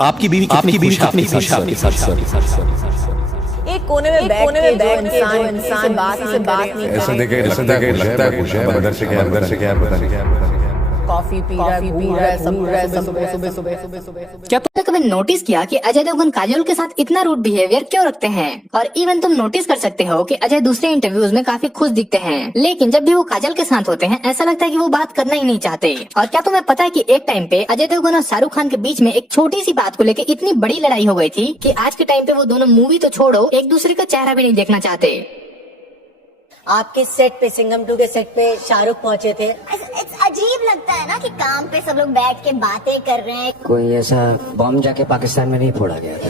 आपकी बीवी कितनी खुश है आपके साथ? एक कोने में बैठ के जो इंसान बात नहीं ऐसा देखे लगता है खुश है, अंदर से क्या पता नहीं। कॉफी पी रहा है सुबह। क्या तुमने कभी नोटिस किया कि अजय देवगन काजोल के साथ इतना रूड बिहेवियर क्यों रखते हैं? और इवन तुम नोटिस कर सकते हो कि अजय दूसरे इंटरव्यूज में काफी खुश दिखते हैं, लेकिन जब भी वो काजल के साथ होते हैं ऐसा लगता है कि वो बात करना ही नहीं चाहते। और क्या तुम्हें पता है कि एक टाइम पे अजय देवगन और शाहरुख खान के बीच में एक छोटी सी बात को लेकर इतनी बड़ी लड़ाई हो गई थी कि आज के टाइम पे वो दोनों मूवी तो छोड़ो, एक दूसरे का चेहरा भी नहीं देखना चाहते। आपके सेट पे, सिंघम 2 के सेट पे शाहरुख पहुंचे थे। अजीब लगता है ना कि काम पे सब लोग बैठ के बातें कर रहे हैं। कोई ऐसा बम जाके पाकिस्तान में नहीं फोड़ा गया था।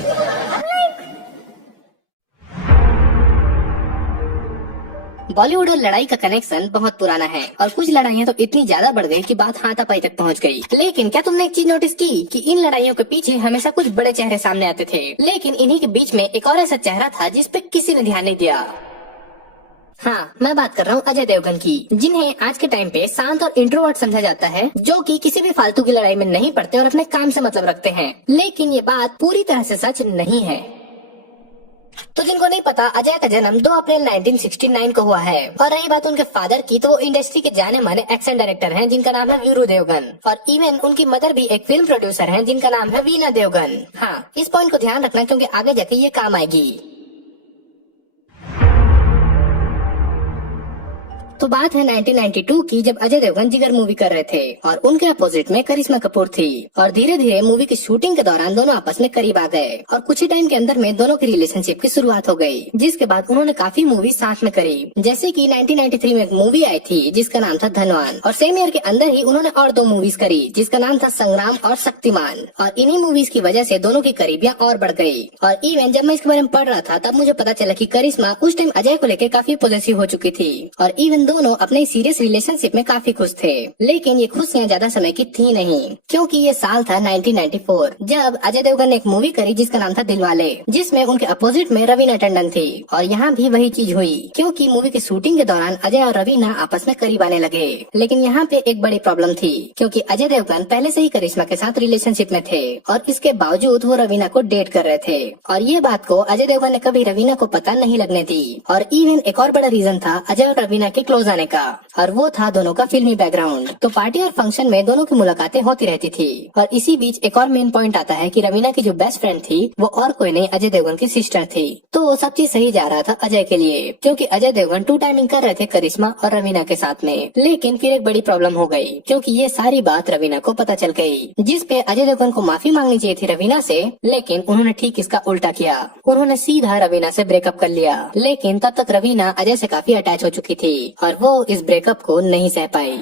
बॉलीवुड और लड़ाई का कनेक्शन बहुत पुराना है और कुछ लड़ाइयाँ तो इतनी ज्यादा बढ़ गई कि बात हाथापाई तक पहुंच गई। लेकिन क्या तुमने एक चीज नोटिस की कि इन लड़ाइयों के पीछे हमेशा कुछ बड़े चेहरे सामने आते थे, लेकिन इन्हीं के बीच में एक और ऐसा चेहरा था जिस पे किसी ने ध्यान नहीं दिया। हाँ, मैं बात कर रहा हूँ अजय देवगन की, जिन्हें आज के टाइम पे शांत और इंट्रोवर्ट समझा जाता है, जो कि किसी भी फालतू की लड़ाई में नहीं पड़ते और अपने काम से मतलब रखते हैं। लेकिन ये बात पूरी तरह से सच नहीं है। तो जिनको नहीं पता, अजय का जन्म 2 अप्रैल 1969 को हुआ है। और रही बात उनके फादर की, तो वो इंडस्ट्री के जाने माने एक्शन डायरेक्टर हैं जिनका नाम है वीरू देवगन। और इवन उनकी मदर भी एक फिल्म प्रोड्यूसर हैं जिनका नाम है वीना देवगन। हाँ, इस पॉइंट को ध्यान रखना क्योंकि आगे जाके ये काम आएगी। तो बात है 1992 की, जब अजय देवगन जिगर मूवी कर रहे थे और उनके अपोजिट में करिश्मा कपूर थी। और धीरे धीरे मूवी की शूटिंग के दौरान दोनों आपस में करीब आ गए और कुछ ही टाइम के अंदर में दोनों की रिलेशनशिप की शुरुआत हो गई, जिसके बाद उन्होंने काफी मूवी साथ में करी। जैसे कि 1993 में एक मूवी आई थी जिसका नाम था धनवान, और सेम ईयर के अंदर ही उन्होंने और 2 मूवीज करी जिसका नाम था संग्राम और शक्तिमान। और इन्हीं मूवीज की वजह से दोनों की करीबियां और बढ़ गई। और इवन जब मैं इसके बारे में पढ़ रहा था तब मुझे पता चला कि करिश्मा उस टाइम अजय को लेकर काफी पॉजिटिव हो चुकी थी और इवन दोनों अपने सीरियस रिलेशनशिप में काफी खुश थे। लेकिन ये खुशियां ज्यादा समय की थी नहीं, क्योंकि ये साल था 1994 जब अजय देवगन ने एक मूवी करी जिसका नाम था दिलवाले, जिसमें उनके अपोजिट में रवीना टंडन थी। और यहाँ भी वही चीज हुई, क्योंकि मूवी की शूटिंग के दौरान अजय और रवीना आपस में करीब आने लगे। लेकिन यहाँ पे एक बड़ी प्रॉब्लम थी, क्योंकि अजय देवगन पहले से ही करिश्मा के साथ रिलेशनशिप में थे और इसके बावजूद वो रवीना को डेट कर रहे थे। और ये बात को अजय देवगन ने कभी रवीना को पता नहीं लगने दी। और इवन एक और बड़ा रीजन था अजय और रवीना के क्लोज आने का, और वो था दोनों का फिल्मी बैकग्राउंड। तो पार्टी और फंक्शन में दोनों की मुलाकातें होती रहती थी। और इसी बीच एक और मेन पॉइंट आता है कि रवीना की जो बेस्ट फ्रेंड थी वो और कोई नहीं, अजय देवगन की सिस्टर थी। तो सब चीज सही जा रहा था अजय के लिए, क्योंकि अजय देवगन 2 टाइमिंग कर रहे थे करिश्मा और रवीना के साथ में। लेकिन फिर एक बड़ी प्रॉब्लम हो गई, क्योंकि ये सारी बात रवीना को पता चल गई, जिस पे अजय देवगन को माफी मांगनी चाहिए थी रवीना से। लेकिन उन्होंने ठीक इसका उल्टा किया, उन्होंने सीधा रवीना से ब्रेकअप कर लिया। लेकिन तब तक रवीना अजय से काफी अटैच हो चुकी थी और वो इस ब्रेकअप को नहीं सह पाई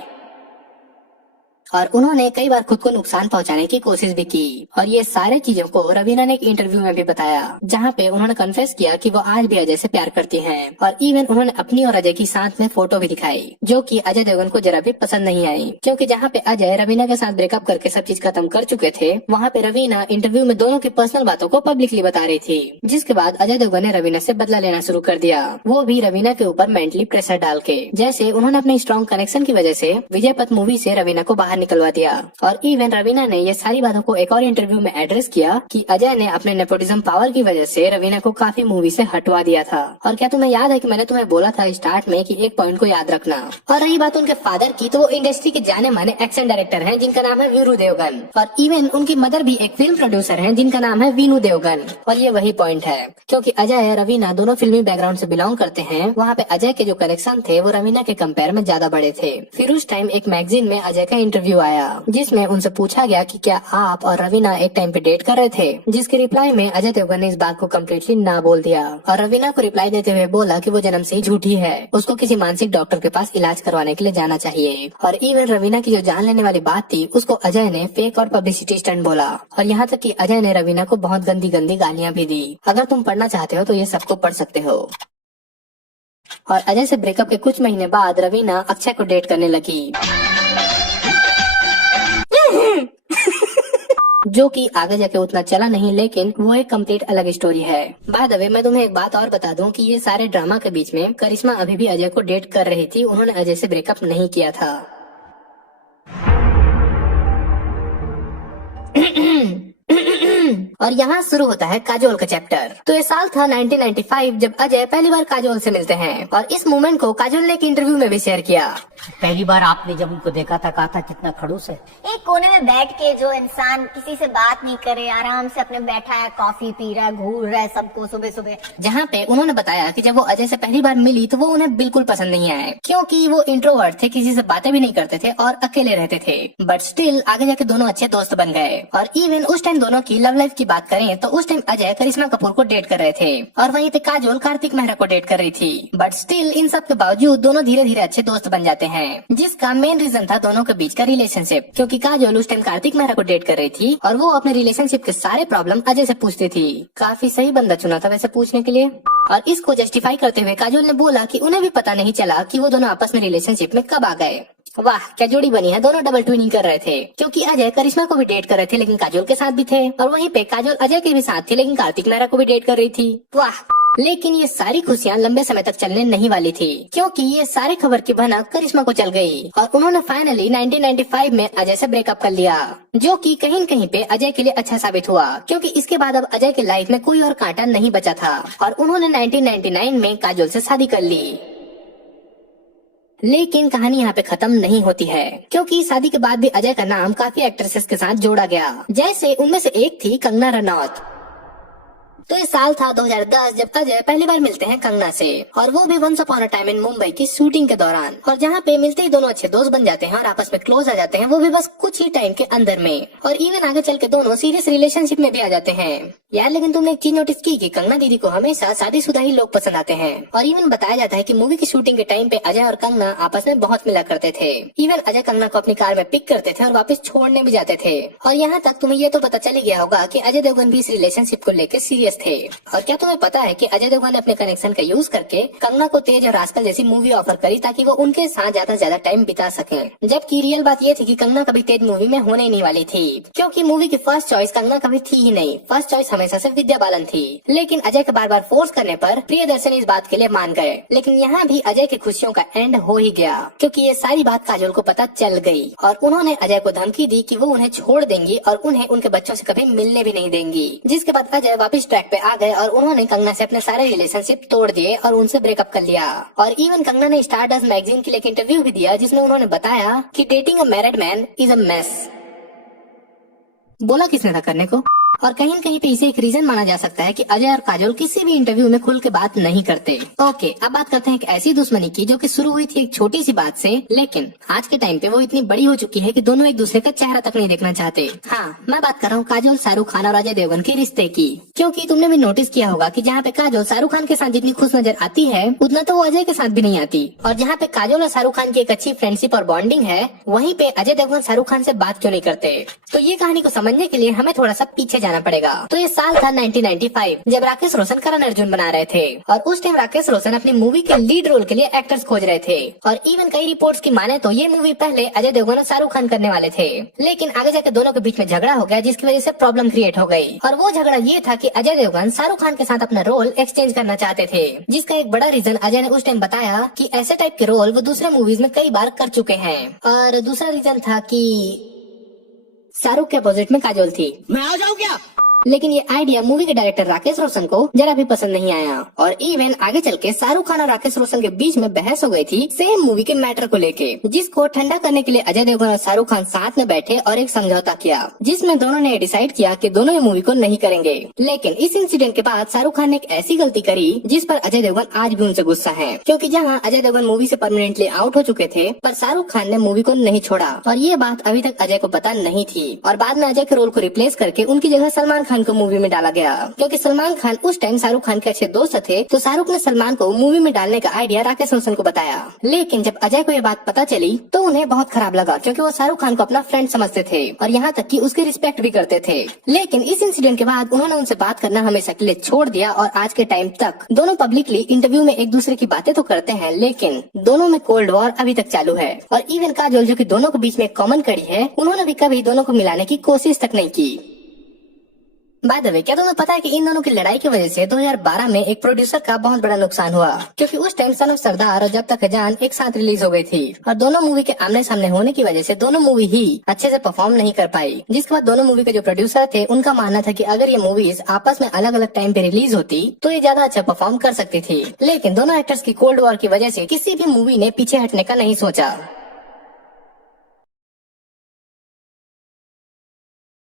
और उन्होंने कई बार खुद को नुकसान पहुंचाने की कोशिश भी की। और ये सारे चीजों को रवीना ने एक इंटरव्यू में भी बताया, जहाँ पे उन्होंने कन्फेस किया कि वो आज भी अजय से प्यार करती हैं। और इवन उन्होंने अपनी और अजय की साथ में फोटो भी दिखाई, जो कि अजय देवगन को जरा भी पसंद नहीं आई, क्योंकि जहाँ पे अजय रवीना के साथ ब्रेकअप करके सब चीज खत्म कर चुके थे, वहाँ पे रवीना इंटरव्यू में दोनों की पर्सनल बातों को पब्लिकली बता रही थी। जिसके बाद अजय देवगन ने रवीना से बदला लेना शुरू कर दिया, वो भी रवीना के ऊपर मेंटली प्रेशर डाल के। जैसे उन्होंने अपने स्ट्रॉन्ग कनेक्शन की वजह से विजयपथ मूवी से रवीना को बाहर निकलवा दिया। और इवन रवीना ने ये सारी बातों को एक और इंटरव्यू में एड्रेस किया कि अजय ने अपने नेपोटिज्म पावर की वजह से रवीना को काफी मूवी से हटवा दिया था। और क्या तुम्हें याद है कि मैंने तुम्हें बोला था स्टार्ट में कि एक पॉइंट को याद रखना। और रही बात उनके फादर की, तो वो इंडस्ट्री के जाने माने एक्शन डायरेक्टर हैं जिनका नाम है वीरू देवगन। और इवन उनकी मदर भी एक फिल्म प्रोड्यूसर है जिनका नाम है वीनू देवगन। और ये वही पॉइंट है, क्योंकि अजय रवीना दोनों फिल्मी बैकग्राउंड से बिलोंग करते हैं, वहाँ पे अजय के जो कनेक्शन थे वो रवीना के कंपेयर में ज्यादा बड़े थे। फिर उस टाइम एक मैगजीन में अजय का इंटरव्यू आया, जिसमें उनसे पूछा गया कि क्या आप और रवीना एक टाइम पे डेट कर रहे थे, जिसके रिप्लाई में अजय देवगन ने इस बात को कम्प्लीटली ना बोल दिया। और रवीना को रिप्लाई देते हुए बोला कि वो जन्म से ही झूठी है, उसको किसी मानसिक डॉक्टर के पास इलाज करवाने के लिए जाना चाहिए। और इवन रवीना की जो जान लेने वाली बात थी उसको अजय ने फेक और पब्लिसिटी स्टंट बोला। और यहाँ तक कि अजय ने रवीना को बहुत गंदी गंदी गालियाँ भी दी। अगर तुम पढ़ना चाहते हो तो ये सबको पढ़ सकते हो। और अजय से ब्रेकअप के कुछ महीने बाद रवीना अक्षय को डेट करने लगी, जो कि आगे जाके उतना चला नहीं, लेकिन वो एक कंप्लीट अलग स्टोरी है। बाय द वे मैं तुम्हें एक बात और बता दूं कि ये सारे ड्रामा के बीच में करिश्मा अभी भी अजय को डेट कर रही थी, उन्होंने अजय से ब्रेकअप नहीं किया था। और यहाँ शुरू होता है काजोल का चैप्टर। तो ये साल था 1995 जब अजय पहली बार काजोल से मिलते हैं और इस मोमेंट को काजोल ने एक इंटरव्यू में भी शेयर किया। पहली बार आपने जब उनको देखा था कहा था कितना खड़ूस है। एक कोने में बैठ के जो इंसान किसी से बात नहीं करे, आराम से अपने बैठा है, कॉफी पी रहा है, घूर रहा है सबको सुबह सुबह। जहाँ पे उन्होंने बताया कि जब वो अजय से पहली बार मिली तो वो उन्हें बिल्कुल पसंद नहीं आए, क्योंकि वो इंट्रोवर्ट थे, किसी से बातें भी नहीं करते थे और अकेले रहते थे। बट स्टिल आगे जाके दोनों अच्छे दोस्त बन गए। और इवन उस टाइम दोनों की लव लाइफ की बात करें तो उस टाइम अजय करिश्मा कपूर को डेट कर रहे थे और वहीं पे काजोल कार्तिक मेहरा को डेट कर रही थी। बट स्टिल इन सब के बावजूद दोनों धीरे धीरे अच्छे दोस्त बन जाते हैं, जिसका मेन रीजन था दोनों के बीच का रिलेशनशिप, क्योंकि काजोल उस टाइम कार्तिक मेहरा को डेट कर रही थी और वो अपने रिलेशनशिप के सारे प्रॉब्लम अजय से पूछती थी। काफी सही बंदा चुना था वैसे पूछने के लिए। और इसको जस्टिफाई करते हुए काजोल ने बोला कि उन्हें भी पता नहीं चला कि वो दोनों आपस में रिलेशनशिप में कब आ गए। वाह क्या जोड़ी बनी है, दोनों डबल ट्विनिंग कर रहे थे, क्योंकि अजय करिश्मा को भी डेट कर रहे थे लेकिन काजोल के साथ भी थे और वहीं पे काजोल अजय के भी साथ थी लेकिन कार्तिक मेहरा को भी डेट कर रही थी। वाह। लेकिन ये सारी खुशियां लंबे समय तक चलने नहीं वाली थी, क्योंकि ये सारे खबर की भनक करिश्मा को चल गई और उन्होंने फाइनली 1995 में अजय से ब्रेकअप कर लिया, जो कि कहीं न कहीं पे अजय के लिए अच्छा साबित हुआ, क्योंकि इसके बाद अब अजय के लाइफ में कोई और कांटा नहीं बचा था और उन्होंने 1999 में काजोल से शादी कर ली। लेकिन कहानी यहाँ पे खत्म नहीं होती है, क्योंकि शादी के बाद भी अजय का नाम काफी एक्ट्रेसेस के साथ जोड़ा गया, जैसे उनमें से एक थी कंगना रनौत। तो इस साल था 2010 जब अजय पहली बार मिलते हैं कंगना से, और वो भी once upon a time in Mumbai की शूटिंग के दौरान। और जहाँ पे मिलते ही दोनों अच्छे दोस्त बन जाते हैं और आपस में क्लोज आ जाते हैं, वो भी बस कुछ ही टाइम के अंदर में। और इवन आगे चल के दोनों सीरियस रिलेशनशिप में भी आ जाते हैं। यार लेकिन तुमने एक चीज नोटिस की कि कंगना दीदी को हमेशा शादीशुदा ही लोग पसंद आते हैं। और इवन बताया जाता है कि मूवी की शूटिंग के टाइम पे अजय और कंगना आपस में बहुत मिला करते थे। इवन अजय कंगना को अपनी कार में पिक करते थे और वापस छोड़ने भी जाते थे। और यहाँ तक तुम्हें ये तो पता चल गया होगा कि अजय देवगन भी इस रिलेशनशिप को लेकर सीरियस थे। और क्या तुम्हें पता है कि अजय देवगन ने अपने कनेक्शन का यूज करके कंगना को तेज और रास्कल जैसी मूवी ऑफर करी ताकि वो उनके साथ ज्यादा से ज्यादा टाइम बिता सकें। जबकि रियल बात ये थी कि कंगना कभी तेज मूवी में होने ही नहीं वाली थी, क्योंकि मूवी की फर्स्ट चॉइस कंगना कभी थी ही नहीं। फर्स्ट चॉइस हमेशा से विद्या बालन थी। लेकिन अजय के बार बार फोर्स करने पर प्रियदर्शनी इस बात के लिए मान गए। लेकिन यहाँ भी अजय की खुशियों का एंड हो ही गया, क्योंकि ये सारी बात काजोल को पता चल गई और उन्होंने अजय को धमकी दी कि वो उन्हें छोड़ देंगी और उन्हें उनके बच्चों से कभी मिलने भी नहीं देंगी। जिसके बाद अजय वापस ट्रैक पे आ गए और उन्होंने कंगना से अपने सारे रिलेशनशिप तोड़ दिए और उनसे ब्रेकअप कर लिया। और इवन कंगना ने स्टारडस्ट मैगजीन के लिए एक इंटरव्यू भी दिया, जिसमें उन्होंने बताया कि dating a married man is a mess. बोला किसने था करने को? और कहीं न कहीं पे इसे एक रीजन माना जा सकता है कि अजय और काजोल किसी भी इंटरव्यू में खुल के बात नहीं करते। ओके, अब बात करते हैं एक ऐसी दुश्मनी की जो कि शुरू हुई थी एक छोटी सी बात से, लेकिन आज के टाइम पे वो इतनी बड़ी हो चुकी है कि दोनों एक दूसरे का चेहरा तक नहीं देखना चाहते। हाँ, मैं बात कर रहा हूँ काजोल, शाहरुख खान और अजय देवगन के रिश्ते की। क्योंकि तुमने भी नोटिस किया होगा कि जहाँ पे काजोल शाहरुख खान के साथ जितनी खुश नजर आती है, उतना तो वो अजय के साथ भी नहीं आती। और जहाँ पे काजोल और शाहरुख खान की एक अच्छी फ्रेंडशिप और बॉन्डिंग है, वहीं पे अजय देवगन शाहरुख खान से बात क्यों नहीं करते? तो ये कहानी को समझने के लिए हमें थोड़ा सा पीछे जाना पड़ेगा। तो ये साल था 1995 जब राकेश रोशन करण अर्जुन बना रहे थे और उस टाइम राकेश रोशन अपनी मूवी के लीड रोल के लिए एक्टर्स खोज रहे थे। और इवन कई रिपोर्ट्स की माने तो ये मूवी पहले अजय देवगन और शाहरुख खान करने वाले थे, लेकिन आगे जाकर दोनों के बीच में झगड़ा हो गया, जिसकी वजह से प्रॉब्लम क्रिएट हो गई। और वो झगड़ा ये था कि अजय देवगन शाहरुख खान के साथ अपना रोल एक्सचेंज करना चाहते थे, जिसका एक बड़ा रीजन अजय ने उस टाइम बताया कि ऐसे टाइप के रोल वो दूसरे मूवीज में कई बार कर चुके हैं। और दूसरा रीजन था कि शाहरुख के अपोजिट में काजोल थी। मैं आ जाऊँ क्या? लेकिन ये आइडिया मूवी के डायरेक्टर राकेश रोशन को जरा भी पसंद नहीं आया और इवन आगे चल के शाहरुख खान और राकेश रोशन के बीच में बहस हो गई थी सेम मूवी के मैटर को लेके, जिसको ठंडा करने के लिए अजय देवगन और शाहरुख खान साथ में बैठे और एक समझौता किया, जिसमें दोनों ने डिसाइड किया कि दोनों ये मूवी को नहीं करेंगे। लेकिन इस इंसिडेंट के बाद शाहरुख खान ने एक ऐसी गलती करी जिस पर अजय देवगन आज भी उनसे गुस्सा है, क्योंकि जहाँ अजय देवगन मूवी से परमानेंटली आउट हो चुके थे, पर शाहरुख खान ने मूवी को नहीं छोड़ा। और ये बात अभी तक अजय को पता नहीं थी और बाद में अजय के रोल को रिप्लेस करके उनकी जगह सलमान खान को मूवी में डाला गया, क्योंकि सलमान खान उस टाइम शाहरुख खान के अच्छे दोस्त थे। तो शाहरुख ने सलमान को मूवी में डालने का आइडिया राकेश रोशन को बताया। लेकिन जब अजय को ये बात पता चली तो उन्हें बहुत खराब लगा, क्योंकि वो शाहरुख खान को अपना फ्रेंड समझते थे और यहाँ तक कि उसकी रिस्पेक्ट भी करते थे। लेकिन इस इंसिडेंट के बाद उन्होंने उनसे बात करना हमेशा के लिए छोड़ दिया और आज के टाइम तक दोनों पब्लिकली इंटरव्यू में एक दूसरे की बातें तो करते हैं, लेकिन दोनों में कोल्ड वॉर अभी तक चालू है। और इवन काजोल, जो कि दोनों के बीच में कॉमन कड़ी है, उन्होंने भी कभी दोनों को मिलाने की कोशिश तक नहीं की। बाय द वे, क्या तुम्हें पता है कि इन दोनों की लड़ाई की वजह से 2012 में एक प्रोड्यूसर का बहुत बड़ा नुकसान हुआ, क्योंकि उस टाइम सन ऑफ सरदार और जब तक खजान एक साथ रिलीज हो गई थी और दोनों मूवी के आमने सामने होने की वजह से दोनों मूवी ही अच्छे से परफॉर्म नहीं कर पाई। जिसके बाद दोनों मूवी के जो प्रोड्यूसर थे उनका मानना था कि अगर ये मूवीज आपस में अलग अलग टाइम पे रिलीज होती तो ये ज्यादा अच्छा परफॉर्म कर सकती थी, लेकिन दोनों एक्टर्स की कोल्ड वॉर की वजह से किसी भी मूवी ने पीछे हटने का नहीं सोचा।